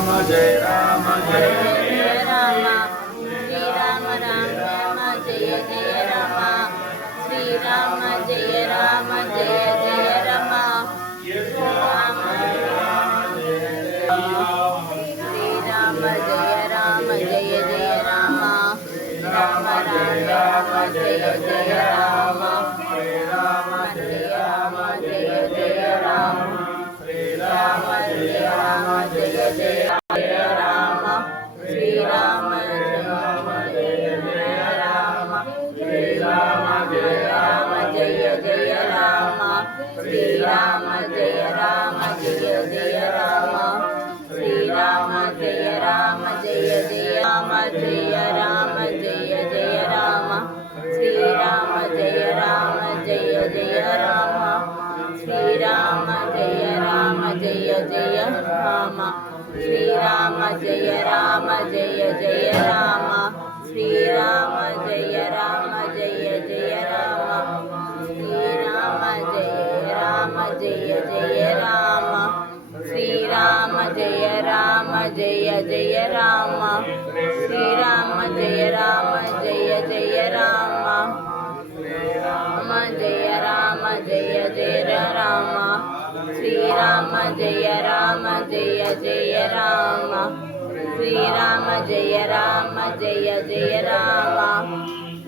Jai Ram Jai Jai Ram Shri Ram Ram Ram Jai Jai Ram Shri Ram Jai Ram Jai Jai Ram Ram Shri Ram Jai Ram Jai Jai Ram Ram Ram Ram Jai Jai Ram Ram Jai Ram Jai Jai Ram Ram Jai Ram Jai Jai Ram Shri Ram Jai Ram Shri Ram Jai Ram Jai Jai Ram Shri Ram Jai Ram Jai Jai Ram Shri Ram Jai Ram Jai Jai Ram Jai Ram Jai Jai Ram Shri Ram Jai Ram Jai Jai Ram Shri Ram Jai Ram Jai Jai Ram Shri Ram Jai Ram Jai Jai Ram Shri Ram Jai Ram Jai Jai Ram Shri Ram Jai Ram Jai Jai Ram Shri Ram Jai Ram Jai Jai Ram Shri Ram Jai Ram Jai Jai Ram Ram Jai Ram Jai Jai Ram Shri Ram Jai Ram Jai Jai Ram Shri Ram Jai Ram Jai Jai Ram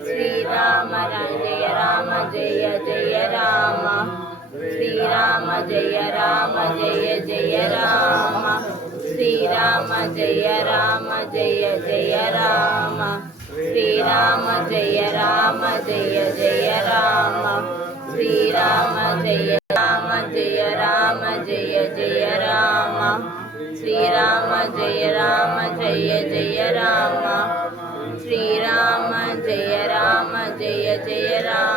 Shri Ram Jai Ram Jai Jai Ram Shri Ram Jai Ram Jai Jai Ram Shri Ram Jai Ram Jai Jai Ram Shri Ram Jai Ram Jai Jai Ram Shri Ram Jai Ram Jai Ram Jai Jai Ram Shri Ram Jai Ram Jai Jai Ram Shri Ram Jai Ram Jai Jai Ram